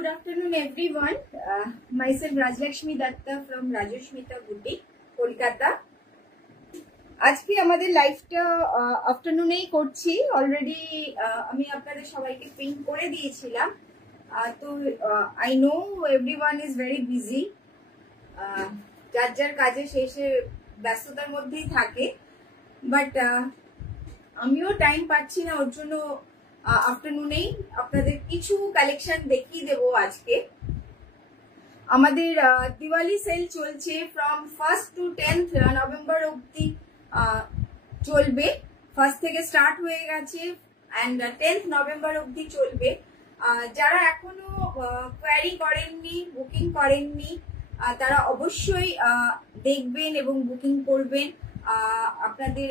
Good afternoon, everyone. Myself Rajlakshmi Datta from Rajoshmita Boutique, Kolkata. আজকে আমাদের লাইভটা আফটারনুনেই করছি। অলরেডি আমি আপনাদের সবাইকে পিন করে দিয়েছিলাম। তো I know everyone is very busy, যার যার কাজে শেষে ব্যস্ততার মধ্যেই থাকে, বাট আমিও টাইম পাচ্ছি না, ওর জন্য আফটারনুনেই আপনাদের কিছু কালেকশন দেখিয়ে দেবো। আজকে আমাদের দিওয়ালি সেল চলছে from 1st to 10th November অব্দি চলবে। 1st থেকে স্টার্ট হয়ে গেছে অ্যান্ড 10th নভেম্বর অব্দি চলবে। যারা এখনো কোয়ারি করেননি, বুকিং করেননি, তারা অবশ্যই দেখবেন এবং বুকিং করবেন আপনাদের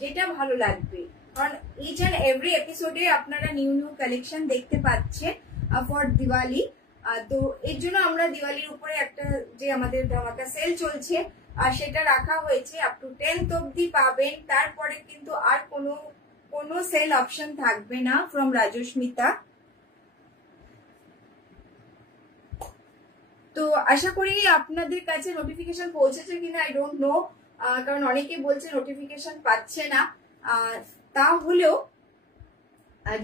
যেটা ভালো লাগবে, কারণ ইচ অ্যান্ড এভরি এপিসোডে আপনারা নিউ নিউ কালেকশন দেখতে পাচ্ছেন ফর দিওয়ালি। তো এর জন্য আমরা দিওয়ালির উপরে একটা যে আমাদের ধামাকা সেল চলছে সেটা রাখা হয়েছে। আপ টু 10th অব্দি পাবেন, তারপরে কিন্তু আর কোনো সেল অপশন থাকবে না ফ্রম রাজস্মিতা। তো আশা করি আপনাদের কাছে নোটিফিকেশন পৌঁছেছে কিনা, আই ডোন্ট নো, কারণ অনেকে বলছে নোটিফিকেশন পাচ্ছে না। তাহলেও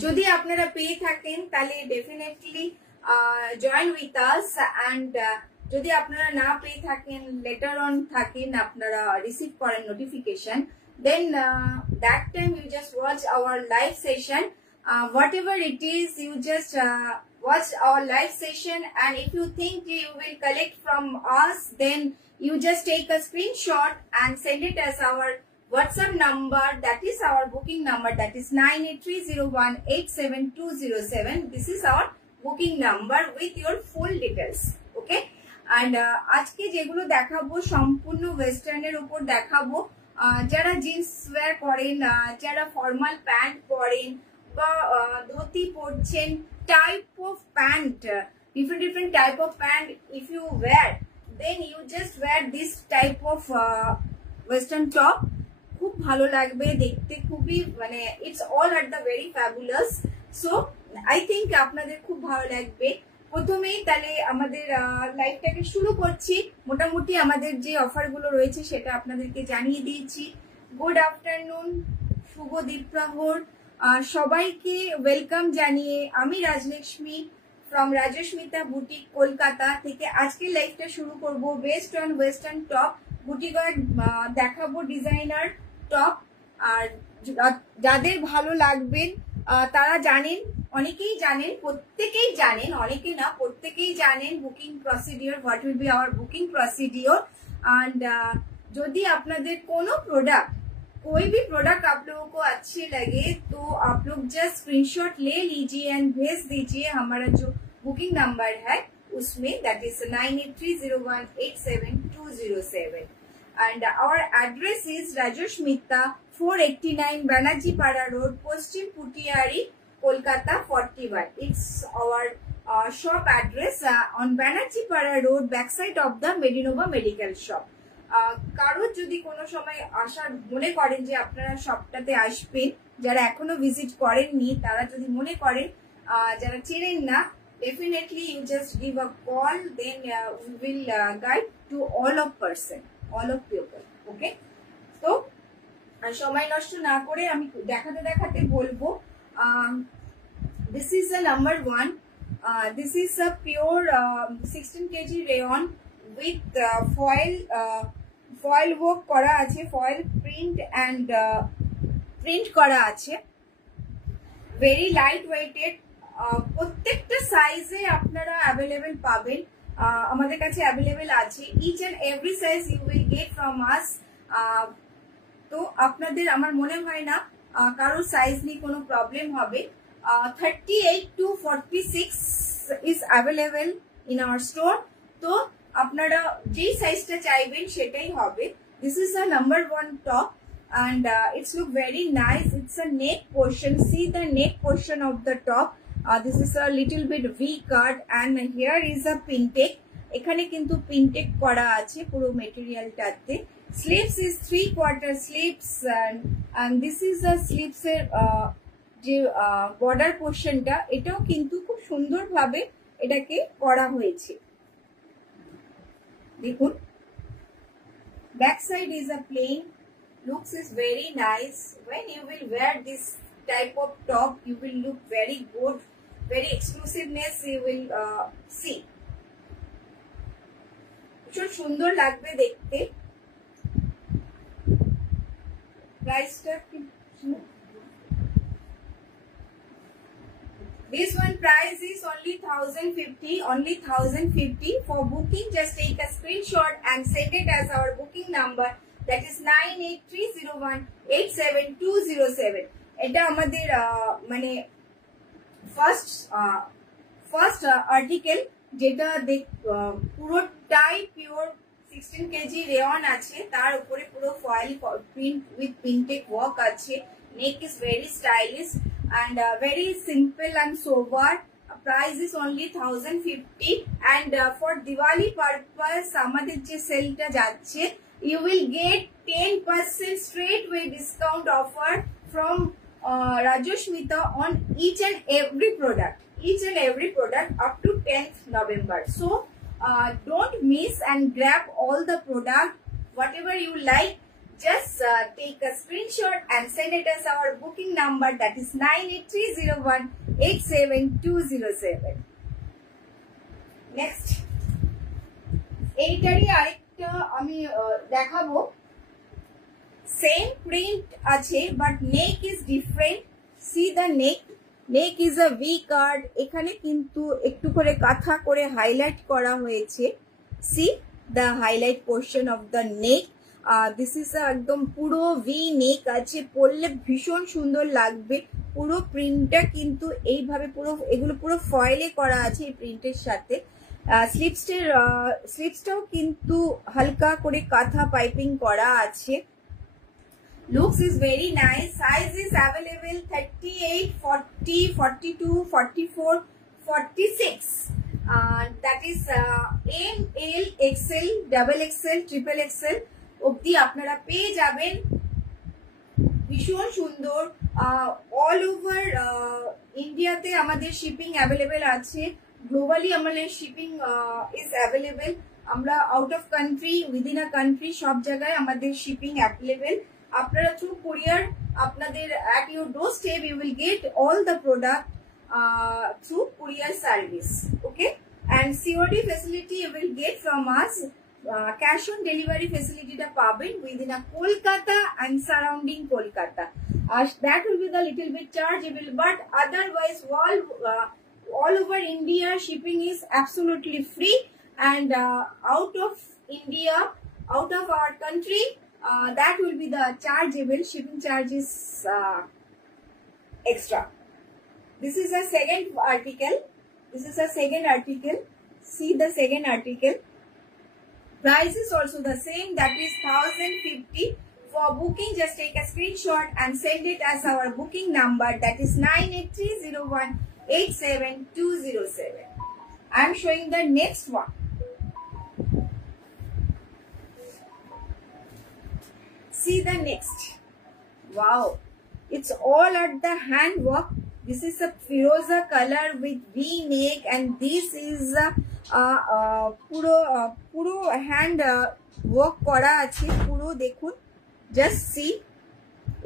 যদি আপনারা পেয়ে থাকেন তাহলে definitely join with us, and যদি আপনারা না পেয়ে থাকেন, লেটার অন থাকেন, আপনারা রিসিভ করেন notification, then that time you just watch our live session, whatever it is, you just watch our live session, and if you think you will collect from us, then you just take a screenshot and send it as our WhatsApp number, that is our booking number, that is 9830187207. This is our booking number with your full details, okay? And আজকে যেগুলো দেখাবো সম্পূর্ণ ওয়েস্টার্নের উপর দেখাবো। যারা jeans wire করেন, যারা ফর্মাল প্যান্ট পরেন বা ধুতি পরছেন, type of pant, different type of pant if you wear, then you just wear this type of western top. খুব ভালো লাগবে দেখতে, খুবই মানে it's all at the very fabulous. So I think আপনাদের খুব ভালো লাগবে। প্রথমেই তাহলে আমাদের লাইভটাকে শুরু করছি। মোটামুটি আমাদের যে অফারগুলো রয়েছে সেটা আপনাদেরকে জানিয়ে দিয়েছি। গুড আফটারনুন, শুভ দ্বীপ্রহর, সবাইকে ওয়েলকাম জানিয়ে আমি রাজলক্ষ্মী ফ্রম রাজস্মিতা বুটিক কলকাতা থেকে আজকের লাইভটা শুরু করব। Best on western top boutique দেখাবো, ডিজাইনার টপ। আর যাদের ভালো লাগবেন তারা জানেন, অনেকেই জানেন, প্রত্যেকেই জানেন, অনেকে না প্রত্যেকেই জানেন booking procedure, what will be hour booking procedure. And যদি আপনাদের কোনো প্রোডাক্ট, कोई भी प्रोडक्ट आप लोगों को अच्छे लगे तो आप लोग जस्ट स्क्रीनशॉट ले लीजिए एंड भेज दीजिए हमारा जो बुकिंग नंबर है उसमें, that is 9830187207। And our address is Rajasmita 489 Banerjee Para road, Paschim Putiyari, Kolkata 41। It's our shop address on Banerjee Pada Road, backside of the Medinova Medical Shop। কারোর যদি কোনো সময় আসার মনে করেন যে আপনারা শপটাতে আসবেন, যারা এখনো ভিজিট করেননি তারা যদি মনে করেন, যারা চেনেন না, definitely you just give a call, then we will guide to all of person, all of people, okay? তো সময় নষ্ট না করে আমি দেখাতে দেখাতে বলবো, this is a number 1। This is a pure 16 kg rayon with foil work করা আছে, ফয়েল প্রিন্ট অ্যান্ড প্রিন্ট করা আছে, ভেরি লাইট ওয়েটেড। প্রত্যেকটা সাইজে আপনারা অ্যাভেলেবেল পাবেন, আমাদের কাছে অ্যাভেলেবেল আছে। Each and every size you will get from us. তো আপনাদের আমার মনে হয় না কারোর সাইজ নিয়ে কোনো প্রবলেম হবে। 38 to 46 is available in our store. তো আপনারা যেই সাইজটা চাইবেন সেটাই হবে। This is a number 1 top and it's look very nice. It's a neck portion, see the neck portion of the top. This is a little bit V cut and here is a pintec. এখানে কিন্তু পিনটেক করা আছে পুরো মেটেরিয়ালটাতে। Sleeves is 3/4 sleeves and this is the sleeves এর যে বর্ডার পোর্শনটা, এটাও কিন্তু খুব সুন্দরভাবে এটাকে করা হয়েছে। দেখুন, back side is a plain, looks is very nice. When you will wear this type of top, you will look very good, very exclusiveness you will see. ভীষণ সুন্দর লাগবে দেখতে। প্রাইসটা কি? This one price is only 1050, only 1050. For booking, just take a screenshot and send it as our booking number, that is 9830187207. এটা আমাদের মানে first article, যেটা পুরোটাই পিওর 16 কেজি রেয়ন আছে, তার উপরে পুরো foil print with printed work আছে। Neck is very stylish and very simple and sober. Price is only 1050, and for Diwali purpose amader je sale ta jacche, you will get 10% straight way discount offer from Rajoshmita on each and every product up to 10th November. So don't miss and grab all the product, whatever you like. Just take a screenshot and send it as our booking number, that is 9830187207. Next, এইটারই আরেকটা আমি দেখাবো। Same print আছে বাট নেক is different. C the neck, neck is a V card. এখানে কিন্তু একটু করে কাঁথা করে হাইলাইট করা হয়েছে। C the highlight portion of the neck. This is একদম পুরো ভি নেক আছে, পরলে ভীষণ সুন্দর লাগবে। পুরো প্রিন্টটা কিন্তু এইভাবে পুরো এগুলো পুরো ফয়েলে করা আছে এই প্রিন্টের সাথে। স্লিপসটাও কিন্তু হালকা করে কাঁথা পাইপিং করা আছে। Looks is very nice. Size is available 38, 40, 42, 44, 46. That is M, L, XL, double XL, triple XL অবধি আপনারা পেয়ে যাবেন। ভীষণ সুন্দর। অল ওভার ইন্ডিয়াতে আমাদের শিপিং অ্যাভেলেবেল আছে। গ্লোবালি আমাদের শিপিং ইজ অ্যাভেলেবেল। আমরা out of country, within a country সব জায়গায় আমাদের শিপিং অ্যাভেলেবেল। আপনারা থ্রু কুরিয়ার আপনাদের at your doorstep you will get all the product through courier service. Okay, and COD facility you will get from us. Cash on delivery facility ta paben within a Kolkata and surrounding Kolkata. That will be the little bit chargeable, but otherwise all over India shipping is absolutely free, and out of India, out of our country, that will be the chargeable. Shipping charges extra. This is a second article. See the second article. Price is also the same, that is 1050. For booking, just take a screenshot and send it as our booking number, that is 9830187207. I am showing the next one. See the next. Wow, it's all at the handwork. This is a Firoza color with V neck, and this is পুরো hand work করা আছে পুরো। দেখুন, just see,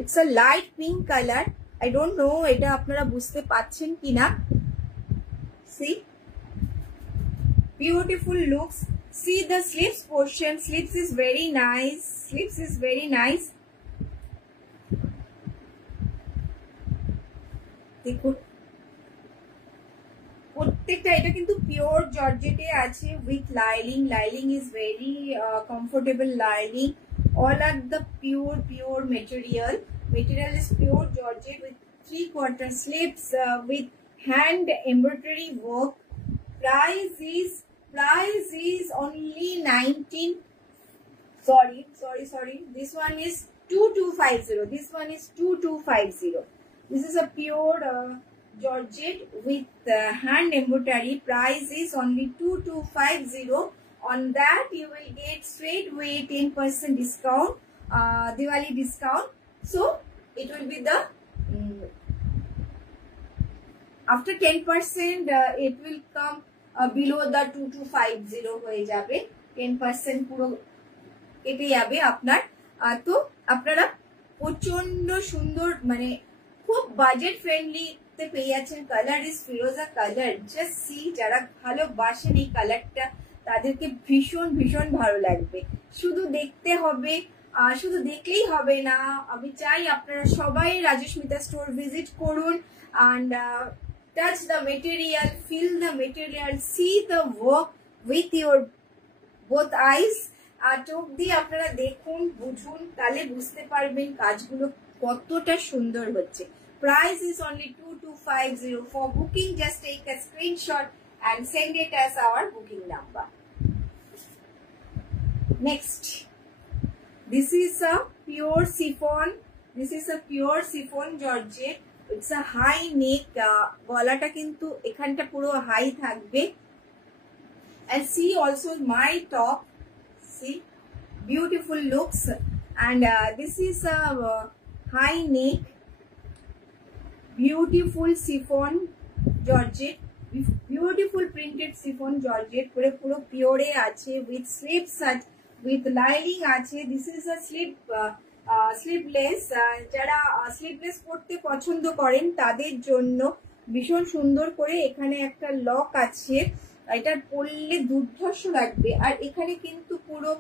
it's a light pink colour. I don't know এটা আপনারা বুঝতে পাচ্ছেন কিনা। See, beautiful looks. See the sleeves portion. Sleeves is very nice. দেখুন, প্রত্যেকটা এটা কিন্তু পিওর জর্জেটে আছে উইথ লাইলিং। লাইলিং ইজ ভেরি কমফোর্টেবল লাইলিং। All are the pure material. Material is pure georgette with 3/4 sleeves with hand embroidery work. Price is only 19. Sorry. This one is 2250. This one is 2250. This is a pure georgette with hand embroidery. Price is only 2250. On that you will get straight away 10% discount, Diwali discount. So it will be the after 10% it will come below the 2250 হয়ে যাবে, 10% পুরো কেটে যাবে আপনার। তো আপনারা প্রচন্ড সুন্দর, মানে খুব বাজেট ফ্রেন্ডলি তে পেয়ে যাচ্ছেন। Colour is Firoza colour, just see, যারা ভালোবাসেন এই কালারটা তাদেরকে ভীষণ ভীষণ ভালো লাগবে। শুধু দেখতে হবে, শুধু দেখলেই হবে না, আমি চাই আপনারা সবাই রাজস্মিতা স্টোর ভিজিট করুন and touch the material, feel the material, see the work with your both eyes, আর চোখ দিয়ে আপনারা দেখুন, বুঝুন, তাহলে বুঝতে পারবেন কাজগুলো কতটা সুন্দর হচ্ছে। Price is only 2250। For booking just take a screenshot and send it as our booking number. Next, this is a pure chiffon. This is a pure chiffon georgette. It's a high neck. গলাটা কিন্তু এখানটা পুরো হাই থাকবে। And see also my top. See, beautiful looks. And this is a high neck, beautiful chiffon georgette, beautiful printed chiffon georgette, পুরো পিওরে আছে, with sleeves, with lining আছে। This is a sleeveless, যারা স্লিভলেস পরতে পছন্দ করেন তাদের জন্য ভীষণ সুন্দর করে এখানে একটা লক আছে, এটা পরলে দুর্ধর্ষ লাগবে। আর এখানে কিন্তু পুরো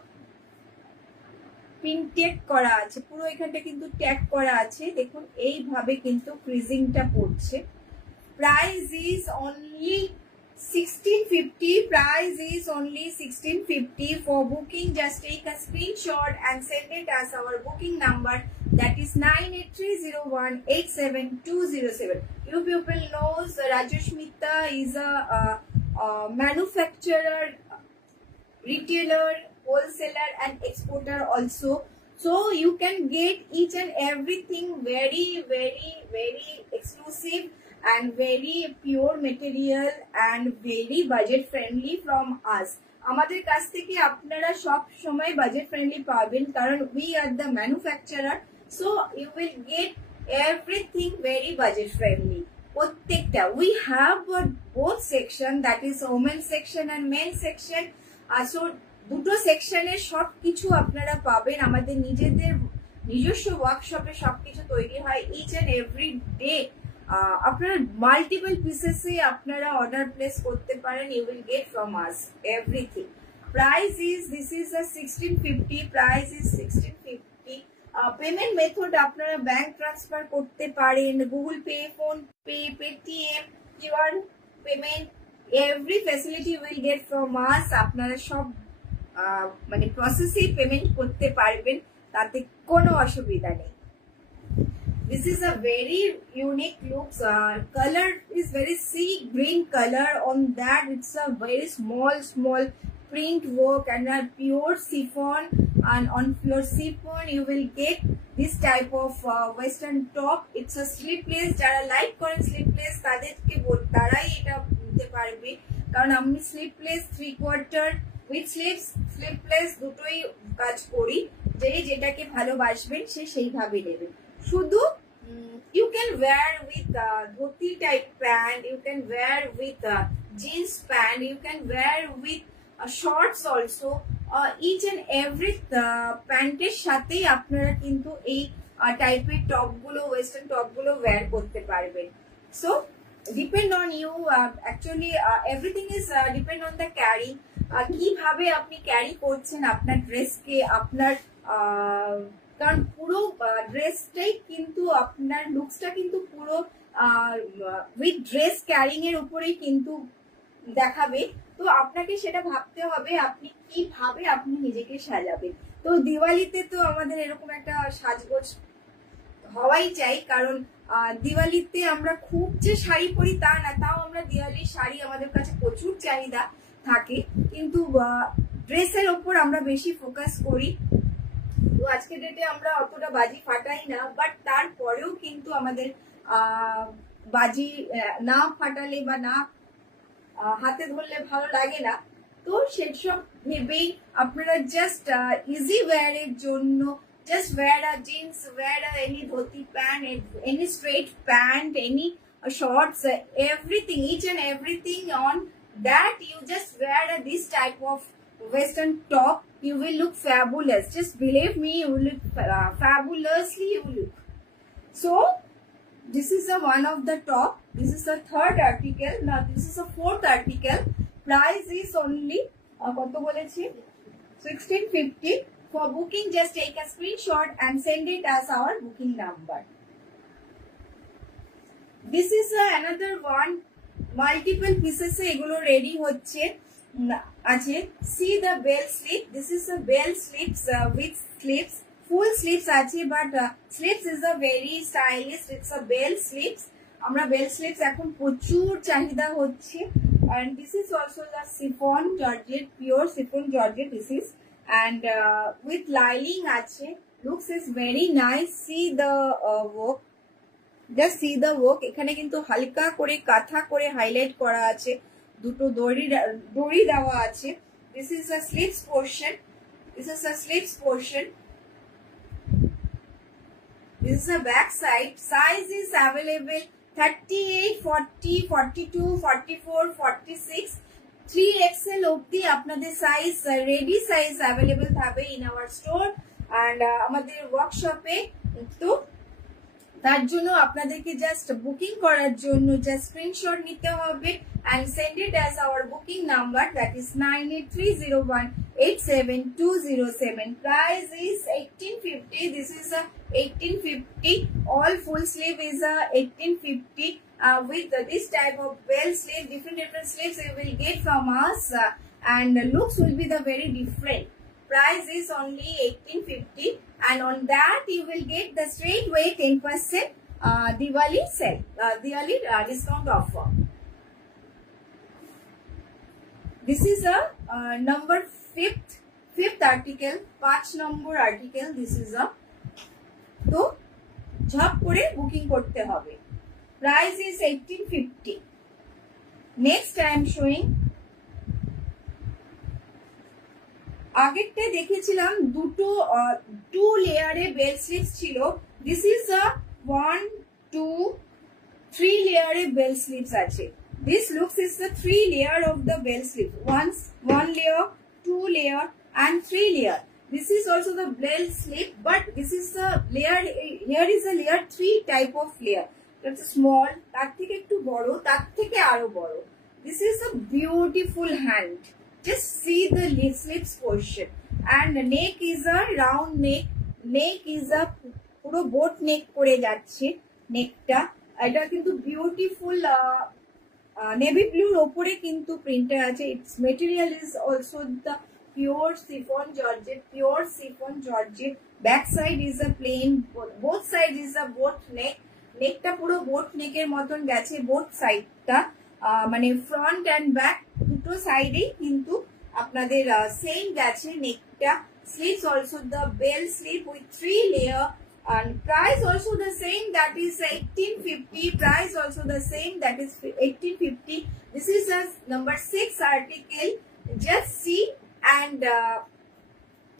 পিন ট্যাগ করা আছে, পুরো এখানটা কিন্তু ট্যাগ করা আছে, দেখুন এইভাবে কিন্তু ক্রিজিংটা পড়ছে। Price is only 1650. Price is only 1650. For booking just take a screenshot and send it as our booking number, that is 9830187207. You people knows Rajasmita is a manufacturer, retailer, wholesaler and exporter also, so you can get each and everything very exclusive and very pure material and very budget friendly from us. আমাদের কাছ থেকে আপনারা সব সময় budget friendly পাবেন, কারণ we are the manufacturer, so you will get everything very budget friendly. প্রত্যেকটা we have both section, that is women section and men section. So দুটো সেকশনে সবকিছু আপনারা পাবেন। আমাদের নিজস্ব ওয়ার্কশপে সবকিছু তৈরি হয় ইচ এন্ড এভরি ডে। আপনারা মাল্টিপল পিসেসে আপনারা অর্ডার প্লেস করতে পারেন, you will get from us everything. Price is, this is a 1650, price is 1650। Payment method আপনারা ব্যাংক ট্রান্সফার করতে পারেন, Google Pay, PhonePe, Paytm, QR payment, every facility will get from us. আপনারা সব মানে প্রসেসে পেমেন্ট করতে পারবেন, তাতে কোনো অসুবিধা নেই। This is a very unique looks. Color is very sea green color. On that, it's a very small print work and a pure chiffon. And on pure chiffon, you will get this type of western top. It's a sleeveless. যারা লাইক করেন sleeveless তাদেরকে তারাই এটা নিতে পারবে, কারণ আমি sleeveless 3/4 with sleeves, sleeveless দুটোই কাজ করি। যেটাকে ভালোবাসবেন সে সেইভাবে নেবেন। শুধু you can wear with dhoti type pant, you can wear with jeans pant, you can wear with shorts also. Each and every প্যান্টের সাথেই আপনারা কিন্তু এই টাইপের টপ গুলো, ওয়েস্টার্ন টপ গুলো ওয়্যার করতে পারবেন। So depend on you, actually everything is depend on the carry. কিভাবে আপনি ক্যারি করছেন আপনার ড্রেসকে, আপনার কারণ পুরো ড্রেসটাই কিন্তু আপনার লুকসটা কিন্তু পুরো উইথ ড্রেস ক্যারিং এর উপরেই কিন্তু দেখাবে। তো আপনাকে সেটা ভাবতে হবে আপনি কিভাবে আপনি নিজেকে সাজাবেন। তো দিওয়ালিতে তো আমাদের এরকম একটা সাজগোজ হওয়াই চাই, কারণ দিওয়ালিতে আমরা খুব যে শাড়ি পরি তা না, তাও আমরা দিওয়ালির শাড়ি আমাদের কাছে প্রচুর চাহিদা থাকে, কিন্তু ড্রেসের ওপর আমরা বেশি ফোকাস করি। তো আজকের ডেটে আমরা অতটা বাজি ফাটাই না, বাট তারপরেও কিন্তু আমাদের বাজি না ফাটালে বা না হাতে ধরলে ভালো লাগে না। তো সেসব ভেবেই আপনারা জাস্ট ইজি ওয়্যার এর জন্য just wear a jeans, wear any dhoti pant, any straight pant, any shorts, everything, each and everything on that you just wear this type of western top, you will look fabulous. Just believe me, you will look fabulously, you will look. So this is the one of the top. This is the third article. Now this is the fourth article. Price is only কত বলেছি 1650. For booking, just take a screenshot and send it as our booking number. This is another one. Multiple pieces এগুলো ready হচ্ছে আছে. See the bell sleeve. This is a bell sleeves with sleeves. Full sleeves আছে, but sleeves is a very stylish. It's a bell sleeves. আমরা bell sleeves এখন প্রচুর চাহিদা হচ্ছে. And this is also the chiffon georgette, pure chiffon georgette. This is and with lining আছে. Looks is very nice. See the work. Just see the work. এখানে কিন্তু হালকা করে কাঁথা করে হাইলাইট করা আছে, দুটো দড়ি দেওয়া আছে. This is a sleeves portion. This is a sleeves portion. This is a back side. Size is available 38, 40, 42, 44, 46, 3XL অবধি আপনাদের সাইজ রেডি সাইজ অ্যাভেলেবল থাকবে ইন আওয়ার স্টোর অ্যান্ড আমাদের ওয়ার্কশপে. তো তার জন্য আপনাদেরকে জাস্ট বুকিং করার জন্য জাস্ট স্ক্রিনশট নিতে হবে and send it as our booking number, that is 9830187207. Price is 1850. This is a 1850. All full sleeve is a 1850 with this type of bell sleeve. Different sleeves you will get from us and looks will be the very different. Price is only 1850 and on that you will get the straight way 10% Diwali sale, Diwali discount offer. This is a number fifth article, 5 number article. This is a তো ঝপ করে বুকিং করতে হবে. Price is 1850. Next I am showing. আগেরটা দেখেছিলাম দুটো 2 লেয়ারে bell sleeves ছিল. This is a 1, 2, 3 লেয়ারে বেল স্লিভস আছে. This looks is the 3 layer of the bell sleeve. One layer, 2 layer and 3 layer. This is also the bell sleeve, but this is a layer. Here is a layer 3 type of layer. That's small. তার থেকে একটু বড়, তার থেকে আরো বড়. This is a beautiful hand. Just see the sleeves portion. And the neck is a round neck. Neck is a পুরো boat neck করে যাচ্ছে নেকটা. এটা কিন্তু beautiful. Navy blue opore kintu printer ache. Its material is also the pure chiffon georgette. Pure chiffon georgette. Back side is a plain. Both sides is a boat neck. Neck ta puro boat neck er moton geche. Both side ta mane front and back duto side ei kintu apnader same geche neck ta. Sleeves also the bell sleeve with 3 layer. And price also the same, that is 1850. Price also the same, that is 1850. This is a number 6 article. Just see and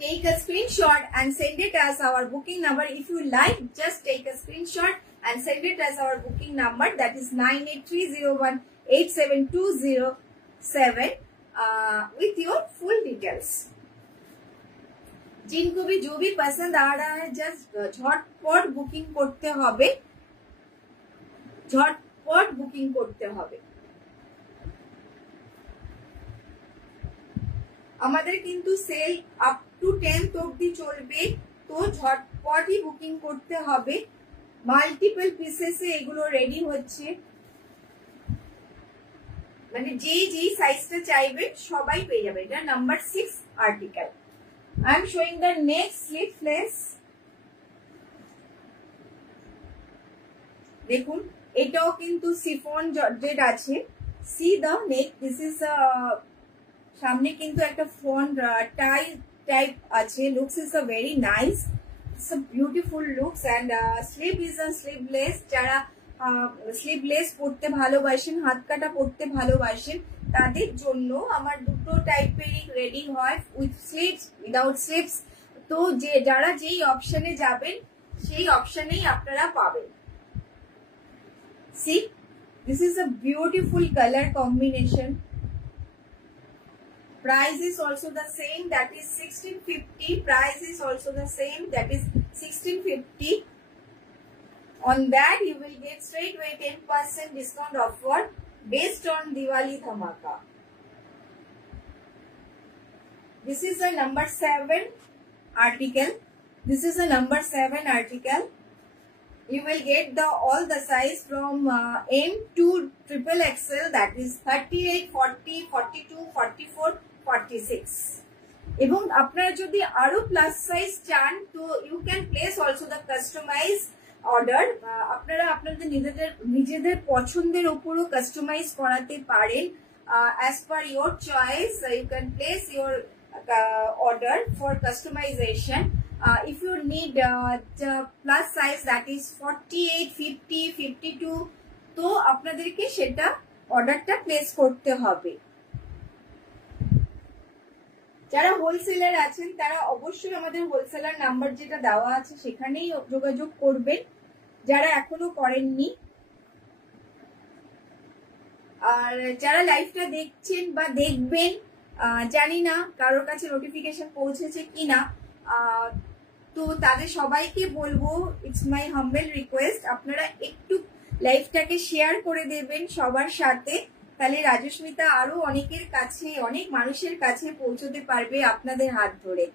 take a screenshot and send it as our booking number. If you like, just take a screenshot and send it as our booking number, that is 9830187207 with your full details. जिनको भी जो भी पसंद आ रहा है जस्ट झटपट बुकिंग করতে হবে, ঝটপট বুকিং করতে হবে. আমাদের কিন্তু সেল আপ টু 10th অবধি চলবে, তো ঝটপটই বুকিং করতে হবে. মাল্টিপল পিসেসে এগুলো রেডি হচ্ছে, মানে যেই সাইজটা চাইবে সবাই পেয়ে যাবে. এটা নাম্বার 6 article. I am showing the next sleeveless. দেখুন এটাও কিন্তু শিফন জর্জেট আছে. See the neck. This is সামনে কিন্তু একটা ফন টাই টাইপ আছে. Looks is a very nice. It's a beautiful looks and sleeve is a sleeveless. যারা স্লিভলেস পরতে ভালোবাসেন, হাত কাটা পরতে ভালোবাসেন, তাদের জন্য আমার দুটো টাইপেরই রেডি হয়, উইথ স্লিভস, উইদাউট স্লিভস. তো যারা যেই অপশনে যাবেন সেই অপশনেই আপনারা পাবেন. See, this is a beautiful colour combination. Price is also the same, that is 1650. Price is also the same, that is 1650. On that you will get straight away 10% discount offer based on Diwali Dhamaka. This is a number 7 article. This is a number 7 article. You will get all the size from M to triple XL, that is 38, 40, 42, 44, 46. এবং আপনারা যদি আরো plus size চান তো you can place also the customize order. আপনারা আপনাদের নিজেদের পছন্দের উপরও কাস্টমাইজ করাতে পারেন। অ্যাজ পার ইয়োর চয়েস ইউ ক্যান প্লেস ইয়োর order for customization. If you need the plus size, that is 48, 50, 52, তো আপনাদেরকে সেটা অর্ডারটা প্লেস করতে হবে। যারা হোলসেলার আছেন তারা অবশ্যই আমাদের হোলসেলার নাম্বার যেটা দেওয়া আছে সেখানেই যোগাযোগ করবেন, যারা এখনো করেননি। আর যারা লাইভটা দেখছেন বা দেখবেন, জানি না কারোর কাছে নোটিফিকেশন পৌঁছেছে কিনা, তো তাদের সবাইকে বলবো, ইটস মাই হাম্বল রিকোয়েস্ট, আপনারা একটু লাইভটাকে শেয়ার করে দেবেন সবার সাথে, তাহলে রাজস্মিতা আরো অনেকের কাছে, অনেক মানুষের কাছে পৌঁছতে পারবে আপনাদের হাত ধরে।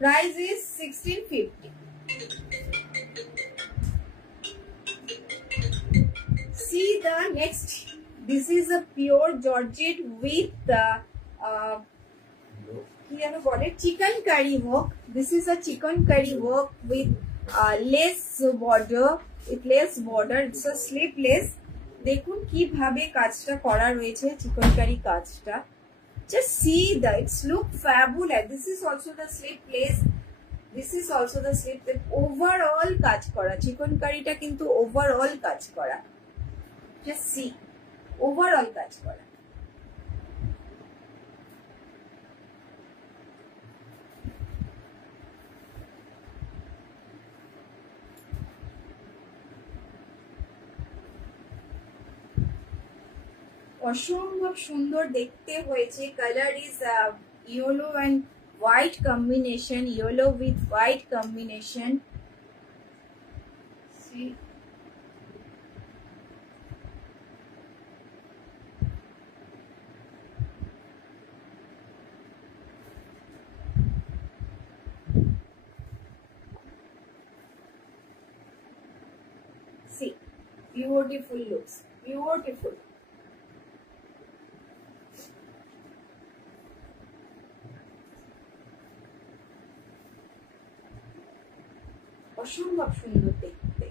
Price is 1650। See the next. This is a pure georgette with chicken curry work. This is a chicken curry work with lace border. With lace border, it's a sleeveless. দেখুন কিভাবে কাজটা করা রয়েছে চিকন কারি কাজটা। Just see that it's look fabulous. This is also the sleeveless. This is also the sleeveless. Overall কাজ করা, চিকন কারিটা কিন্তু overall কাজ করা। Just see, overall কাজ করা। অসম্ভব সুন্দর দেখতে হয়েছে। Colour is yellow and white combination, yellow with white combination. See, beautiful looks, beautiful. অসম্ভব সুন্দর দেখতে।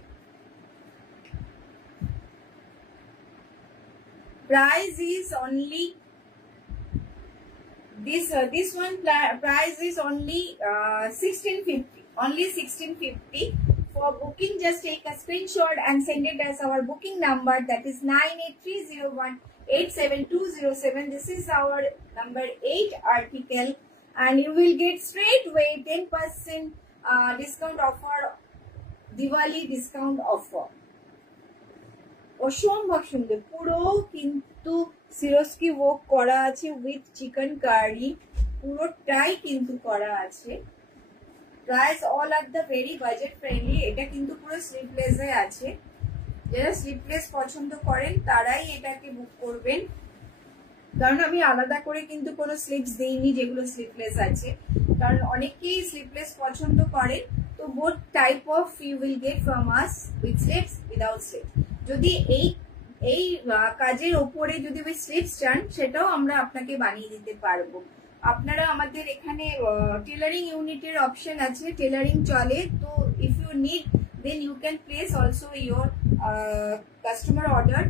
Price is only this one price is only 1650. Only 1650. For booking, just take a screenshot and send it as our booking number, that is 9830187207. This is our number 8 article, and you will get straight away 10% discount offer, Diwali discount offer. অসম্ভব সুন্দর, পুরো কিন্তু সিরোস্কি ওয়ার্ক করা আছে with chicken curry, পুরোটাই কিন্তু করা আছে। Price all are the very budget friendly. এটা কিন্তু পুরো স্লিভলেস এ আছে, যারা স্লিভলেস পছন্দ করেন তারাই এটাকে বুক করবেন, কারণ আমি আলাদা করে কিন্তু কোনো স্লিভস দেইনি যেগুলো স্লিভলেস আছে, কারণ অনেকেই স্লিভলেস পছন্দ করে। তো both type of you will get from us, with sleeves, without sleeves. যদি এই কাজের ওপরে যদি ওই স্লিভস চান সেটাও আমরা আপনাকে বানিয়ে দিতে পারবো। আপনারা আমাদের এখানে টেলারিং ইউনিটের অপশন আছে, টেলারিং চলে, তো if you need then you can place also your customer order,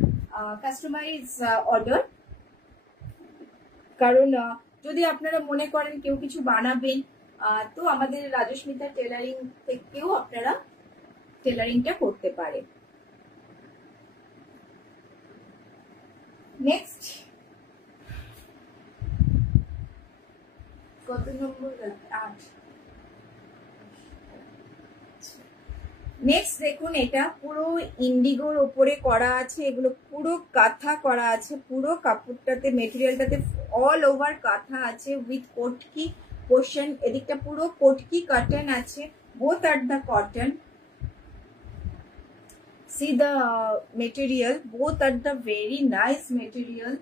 customize order. কারণ যদি আপনারা মনে করেন কেউ কিছু বানাবেন, তো আমাদের রাজস্মিতা টেলারিং থেকেও আপনারা টেলারিংটা করতে পারেন। নেক্সট কত নম্বর? 8। নেক্সট দেখুন, এটা পুরো ইন্ডিগোর ওপরে করা আছে, এগুলো পুরো কাঁথা করা আছে, পুরো কাপড়টাতে মেটেরিয়ালটাতে অল ওভার কাঁথা আছে উইথ কোটকি পোর্শন, এদিকটা পুরো কোটকি কটন আছে, both are the cotton. See the material, both are the very nice material.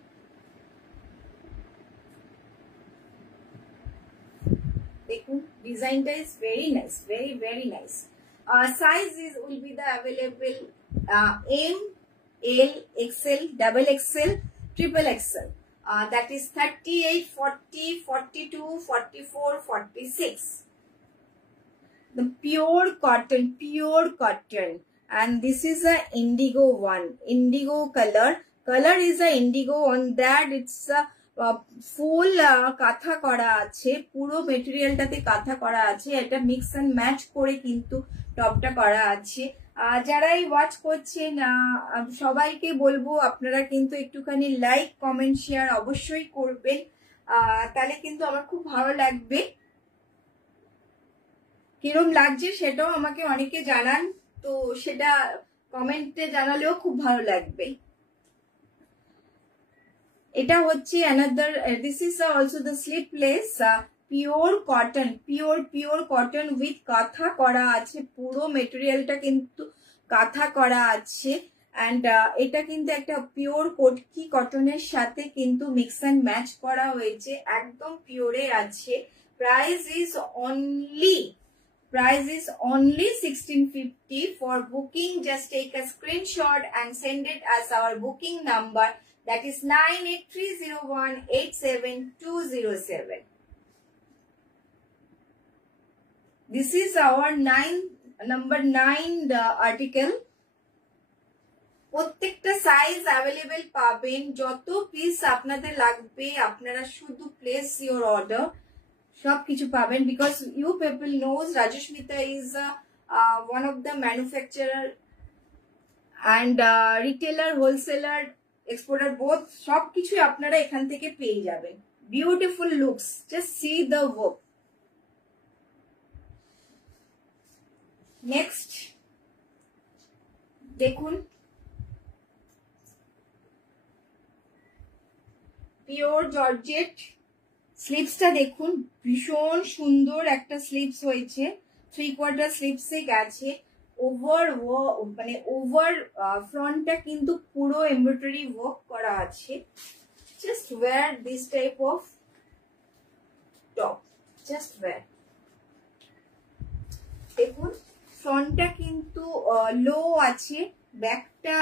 দেখুন ডিজাইনটা is very nice, very nice. Size is will be the available M, L, XL, double XL, triple XL. That is 38, 40, 42, 44, 46. The pure cotton, and this is a indigo one, indigo color is a indigo. On that it's a ফুল কাঁথা করা আছে, পুরো মেটেরিয়ালটাতে কাঁথা করা আছে, এটা mix and match করে কিন্তু টপটা করা আছে। যারাই ওয়াচ করছেন সবাইকে বলবো আপনারা কিন্তু একটুখানি লাইক কমেন্ট শেয়ার অবশ্যই করবেন, তাহলে কিন্তু আমার খুব ভালো লাগবে। কিরম লাগছে সেটাও আমাকে অনেকে জানান, তো সেটা কমেন্টে জানালেও খুব ভালো লাগবে। এটা হচ্ছে another, this is also the sleeveless pure cotton with কাঁথা করা আছে, পুরো মেটেরিয়ালটা কিন্তু কাঁথা করা আছে, and এটা কিন্তু একটা পিওর কোটকি কটনের সাথে কিন্তু মিক্স এন্ড ম্যাচ করা হয়েছে, একদম পিওরে আছে। Price is only 1650. For booking just take a screenshot and send it as our booking number, that is 9830187207. This is our number 9 article. প্রত্যেকটা সাইজ অ্যাভেলেবেল পাবেন, যত পিস আপনাদের লাগবে আপনারা শুধু প্লেস ইওর অর্ডার, সবকিছু পাবেন। Because you people knows Rajsmita is one of the manufacturer and retailer, wholesaler, exporter both, সবকিছু আপনারা এখান থেকে পেয়ে যাবেন। Beautiful looks, just see the work. Next দেখুন, পিওর জর্জেট, স্লিভসটা দেখুন ভীষণ সুন্দর একটা স্লিভস হয়েছে, 3/4 স্লিভসে গেছে, ওভার ফ্রন্টটা কিন্তু পুরো এমব্রয়ডারি ওয়ার্ক করা আছে। Just wear this type of top, just wear. দেখুন ফ্রন্টটা কিন্তু লো আছে, ব্যাকটা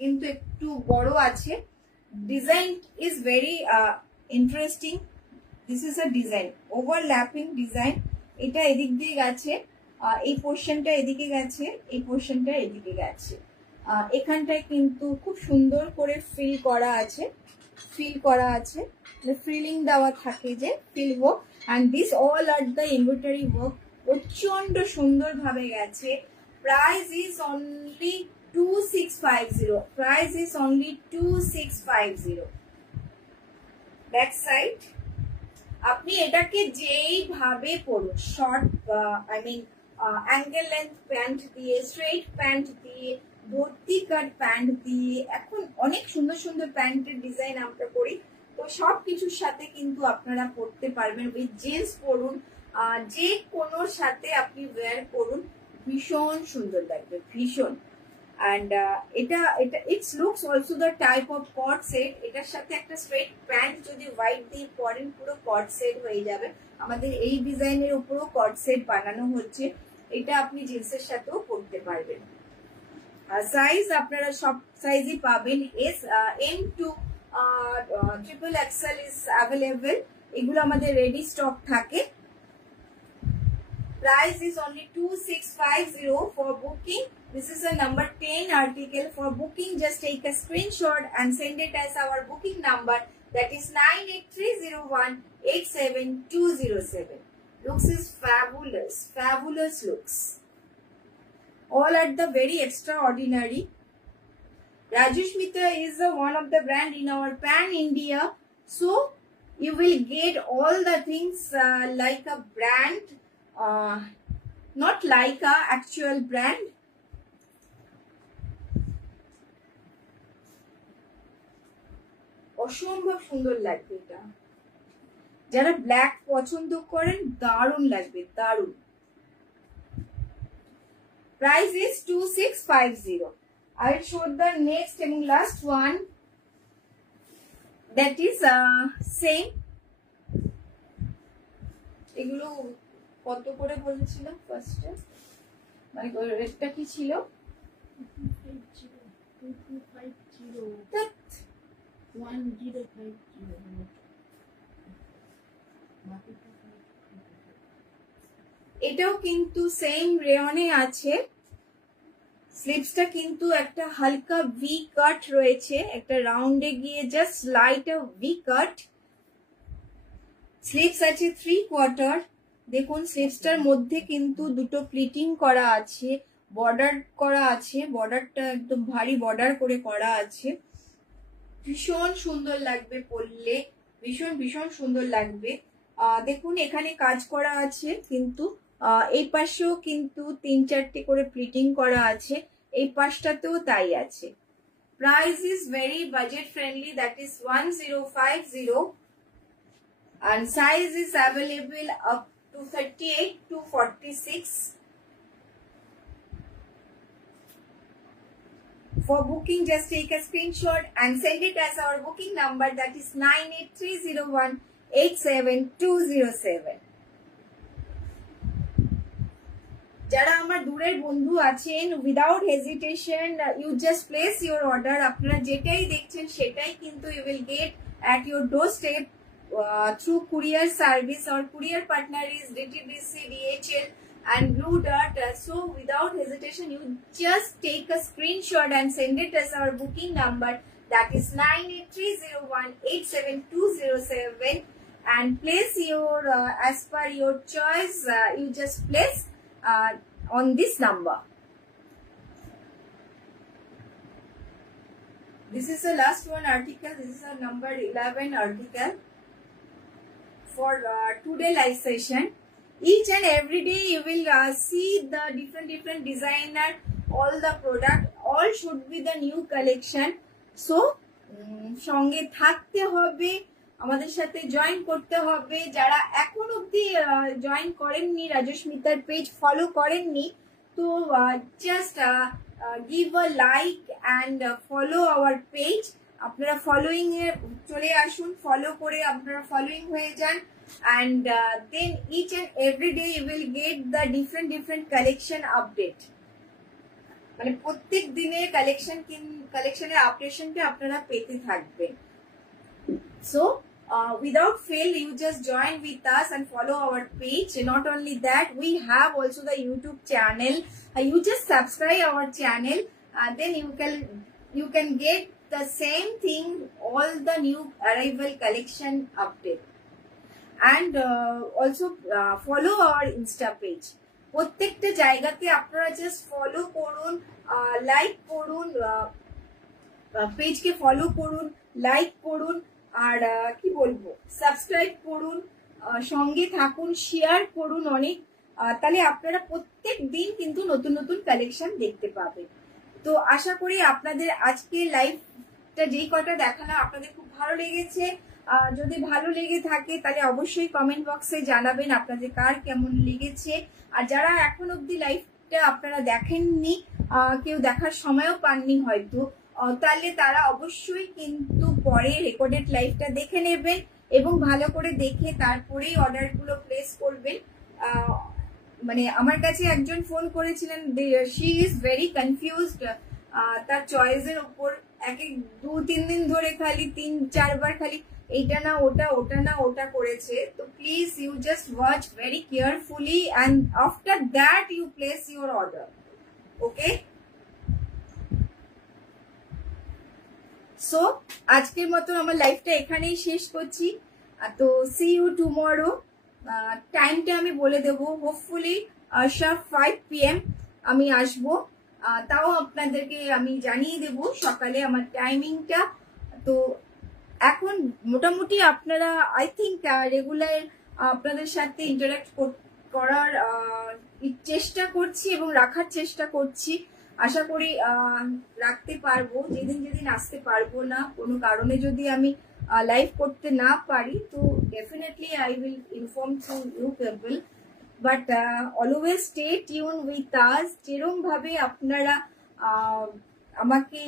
কিন্তু একটু বড় আছে। Design is very interesting. This is a design, overlapping design. এটা এদিক দিয়ে গেছে, এই পোর্শনটা এদিকে গেছে, এই পোর্শনটা এদিকে গেছে। এখানটায় কিন্তু খুব সুন্দর করে ফিল করা আছে, ফিলিং দেওয়া থাকে যে fill work, and this all are the embroidery work, প্রচন্ড সুন্দর ভাবে গেছে। Price is only 2650, price is only 2650। Back side, আপনি এটাকে যেইভাবে পরুন, short I mean ankle length pant দিয়ে, স্ট্রেট প্যান্ট দিয়ে, ভর্তি কাট প্যান্ট দিয়ে, এখন অনেক সুন্দর সুন্দর প্যান্টের ডিজাইন আমরা করি, তো সব কিছুর সাথে কিন্তু আপনারা পরতে পারবেন। উইথ জিন্স পরুন, যে কোনোর সাথে আপনি ওয়্যার করুন, ভীষণ সুন্দর লাগবে, ভীষণ। অ্যান্ড এটা it's looks also the type of co-ord set. এটার সাথে একটা স্ট্রেট প্যান্ট যদি হোয়াইট দিয়ে পরেন, পুরো কট সেট হয়ে যাবে। আমাদের এই ডিজাইনের উপরও কট সেট বানানো হচ্ছে, এটা আপনি জিন্সের সাথেও পরতে পারবেন। সাইজ আপনারা সব সাইজই পাবেন, M to triple XL is available, এগুলো আমাদের রেডি স্টক থাকে। Price is only 2650 for booking. This is a number 10 article. For booking, just take a screenshot and send it as our booking number, that is 9830187207. Looks is fabulous, fabulous looks. All at the very extraordinary. Rajasmita is one of the brand in our pan India, so you will get all the things like a brand, not like a actual brand, অসম্ভব সুন্দর লাগবে এটা। যারা ব্ল্যাক পছন্দ করেন দারুণ লাগবে, দারুণ। Price is 2650। I will show the next and last one, that is same। এগুলো কত করে বলেছিল ফার্স্টে, মানে রেটটা কি ছিল? 2250 এটাও কিন্তু সেম রেয়নে আছে। স্লিভসটা কিন্তু একটা হালকা ভি কাট রয়েছে, একটা রাউন্ডে গিয়ে জাস্ট লাইট ভি কাট। স্লিভস আছে 3/4। দেখুন স্লিভসটার মধ্যে কিন্তু দুটো প্লিটিং করা আছে, বর্ডার করা আছে, বর্ডারটা একদম ভারী বর্ডার করে করা আছে। ভীষণ সুন্দর লাগবে পরলে, ভীষণ ভীষণ সুন্দর লাগবে। দেখুন এখানে কাজ করা আছে, কিন্তু এই পাশেও কিন্তু 3-4টে করে প্লিটিং করা আছে, এই পাশটাতেও তাই আছে। Price is very budget friendly, that is 1050 and size is available up to 38 to 46. For booking, just take a screenshot and send it as our booking number, that is 9830187207. যারা আমার দূরের বন্ধু আছেন, without hesitation you just place your order. আপনারা যেটাই দেখছেন সেটাই কিন্তু you will get at your doorstep through courier service. Our courier partner is DTDC, DHL and Blue Dart. So without hesitation you just take a screenshot and send it as our booking number, that is 9830187207, and place your as per your choice, you just place on this number. This is the last one article. This is a number 11 article for today live session. Each and every day you will see the different designer, all the product, all should be the new collection. So সঙ্গে থাকতে হবে, আমাদের সাথে জয়েন করতে হবে। যারা এখন অবধি জয়েন করেননি, রাজস্মিতার পেজ ফলো করেননি, তো just give a like and follow our page. আপনারা ফলোইং এ চলে আসুন, ফলো করে আপনারা ফলোইং হয়ে যান, and then each and every day you will get the different collection update. মানে প্রত্যেক দিনে কালেকশনের আপডেশনটা আপনারা পেতে থাকবেন। So without fail you just join with us and follow our page. Not only that, we have also the YouTube channel. You just subscribe our channel, then you can get the same thing, all the new arrival collection update. And also follow our Insta page. প্রত্যেকটা জায়গাতে আপনারা just follow করুন, লাইক করুন, পেজকে ফলো করুন, লাইক করুন, আর কি বলবো, সাবস্ক্রাইব করুন, সঙ্গে থাকুন, শেয়ার করুন অনেক, তাহলে আপনারা প্রত্যেক দিন কিন্তু নতুন নতুন কালেকশন দেখতে পাবেন। তো আশা করি আপনাদের আজকে লাইভটা যেই কটা দেখালাম আপনাদের খুব ভালো লেগেছে। যদি ভালো লেগে থাকে তাহলে অবশ্যই কমেন্ট বক্সে জানাবেন আপনাদের কার কেমন লেগেছে। আর যারা এখন অব্দি লাইভটা আপনারা দেখেননি, কেউ দেখার সময়ও পাননি হয়তো, তাহলে তারা অবশ্যই কিন্তু পরে রেকর্ডেড লাইভটা দেখে নেবেন এবং ভালো করে দেখে তারপরেই অর্ডারগুলো প্লেস করবেন। মানে আমার কাছে একজন ফোন করেছিলেন, শি ইজ ভেরি কনফিউজড তার চয়েসের উপর। এক 2-3 দিন ধরে খালি 3-4 বার খালি এইটা না ওটা, ওটা না ওটা করেছে। তো please you just watch very carefully and after that you place your order, okay? So আজকের মতো আমার লাইফটা এখানেই শেষ করছি। তো সি ইউ টুমরো। টাইমটা আমি বলে দেবো, হোপফুলি 5 PM আমি আসবো, তাও আপনাদেরকে আমি জানিয়ে দেব সকালে আমার টাইমিংটা। তো এখন মোটামুটি আপনারা আই থিঙ্ক রেগুলার আপনাদের সাথে ইন্টারাক্ট করার চেষ্টা করছি এবং রাখার চেষ্টা করছি। আশা করি রাখতে পারবো। যেদিন যেদিন আসতে পারবো না, কোনো কারণে যদি আমি লাইভ করতে না পারি, তো definitely I will inform to you people. But always stay tune with us. যেরকম ভাবে আপনারা আমাকে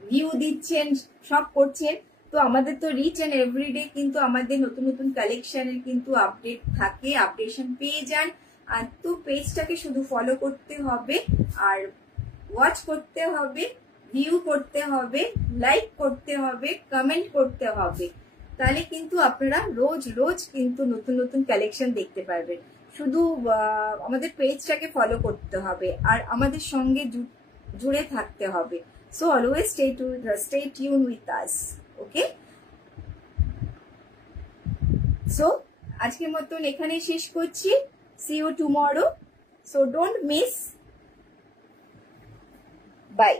ভিউ দিচ্ছেন, সব করছেন, তো আমাদের তো রিচ এন্ড এভরিডে কিন্তু আমাদের নতুন নতুন কালেকশনের কিন্তু আপডেট থাকে, আপডেশন পেয়ে যান। আর তো পেজটাকে শুধু ফলো করতে হবে, আর ওয়াচ করতে হবে, ভিউ করতে হবে, লাইক করতে হবে, কমেন্ট করতে হবে। তাহলে কিন্তু আপনারা রোজ রোজ কিন্তু নতুন নতুন কালেকশন দেখতে পারবেন। শুধু আমাদের পেজটাকে ফলো করতে হবে আর আমাদের সঙ্গে জুড়ে থাকতে হবে। So always stay tuned with us. Okay? So আজকের মতন এখানেই শেষ করছি। See you tomorrow. So don't miss. Bye.